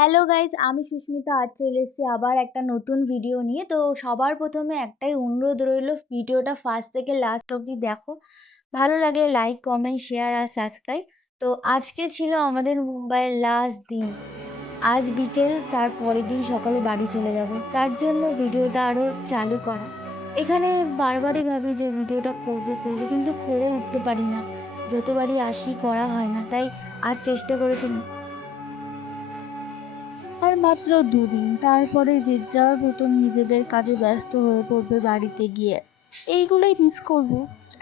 Hello guys, আমি সুস্মিতা আজ চলে এসেছি আবার একটা নতুন ভিডিও নিয়ে। তো সবার প্রথমে একটাই অনুরোধ রইল, ভিডিওটা ফার্স্ট থেকে লাস্ট অবধি দেখো। ভালো লাগলে লাইক, কমেন্ট, শেয়ার আর সাবস্ক্রাইব। তো আজকে ছিল আমাদের মুম্বাইয়ের লাস্ট দিন। আজ বিকেল, তার পরের দিন সকালে বাড়ি চলে যাব। তার জন্য ভিডিওটা আরও চালু করা। এখানে বারবারই ভাবি যে ভিডিওটা করবো কিন্তু করে উঠতে পারি না। যতবারই আসি করা হয় না, তাই আজ চেষ্টা করেছি। আর মাত্র দুদিন, তারপরে যে যার মতন নিজেদের কাজে ব্যস্ত হয়ে পড়বে বাড়িতে গিয়ে। এইগুলোই মিস করব।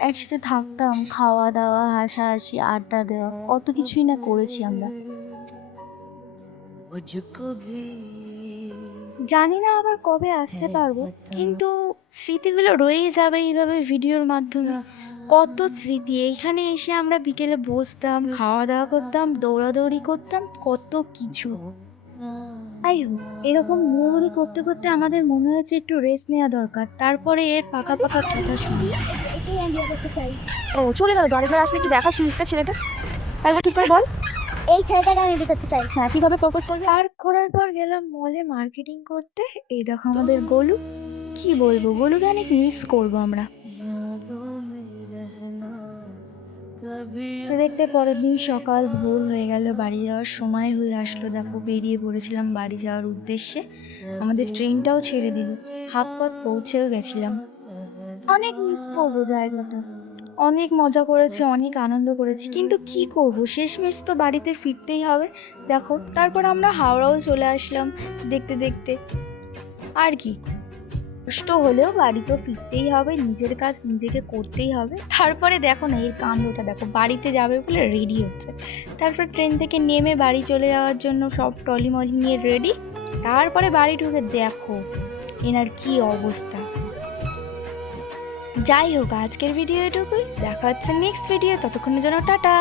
একসাথে থাকতাম, খাওয়া দাওয়া, হাসাহাসি, আড্ডা দেওয়া, কত কিছুই না করেছি আমরা। জানি না আবার কবে আসতে পারবো, কিন্তু স্মৃতিগুলো রয়েই যাবে এইভাবে ভিডিওর মাধ্যমে। কত স্মৃতি! এইখানে এসে আমরা বিকেলে বসতাম, খাওয়া দাওয়া করতাম, দৌড়াদৌড়ি করতাম, কত কিছু। তাই হোক, এরকম ঘোরাঘুরি করতে করতে আমাদের মনে হয়েছে একটু রেস্ট নেওয়া দরকার। তারপরে এর পাকা পাকা কথা শুনি। ও চলে গেল, আরেকবার আসলে একটু দেখা সুযোগটা ছেলেটা একবার ঠিক করে বল। এই ছেলেটাকে আমি বিয়ে করতে চাই। হ্যাঁ, কিভাবে প্রপোজ করবি? আর ঘোরার পর গেলাম মলে মার্কেটিং করতে। এই দেখো আমাদের গোলু। কি বলবো, গোলুকে অনেক মিস করবো আমরা। দেখতে দেখতে পরের দিন সকাল ভোর হয়ে গেল, বাড়ি যাওয়ার সময় হয়ে আসলো। দেখো বেরিয়ে পড়েছিলাম বাড়ি যাওয়ার উদ্দেশ্যে। আমাদের ট্রেনটাও ছেড়ে দিল, হাফ পথ পৌঁছেও গেছিলাম। অনেক মিস করবো জায়গাটা। অনেক মজা করেছি, অনেক আনন্দ করেছি, কিন্তু কি করবো, শেষমেশ তো বাড়িতে ফিরতেই হবে। দেখো, তারপর আমরা হাওড়াও চলে আসলাম দেখতে দেখতে। আর কি, কষ্ট হলেও বাড়ি তো ফিরতেই হবে, নিজের কাজ নিজেকে করতেই হবে। তারপরে দেখো না এর কাণ্ডটা দেখো, বাড়িতে যাবে বলে রেডি হচ্ছে। তারপর ট্রেন থেকে নেমে বাড়ি চলে যাওয়ার জন্য সব ট্রলি মলি নিয়ে রেডি। তারপরে বাড়ি ঢুকে দেখো এনার কি অবস্থা। যাই হোক, আজকের ভিডিও এটুকুই। দেখা হচ্ছে নেক্সট ভিডিও, ততক্ষণের জন্য টাটা।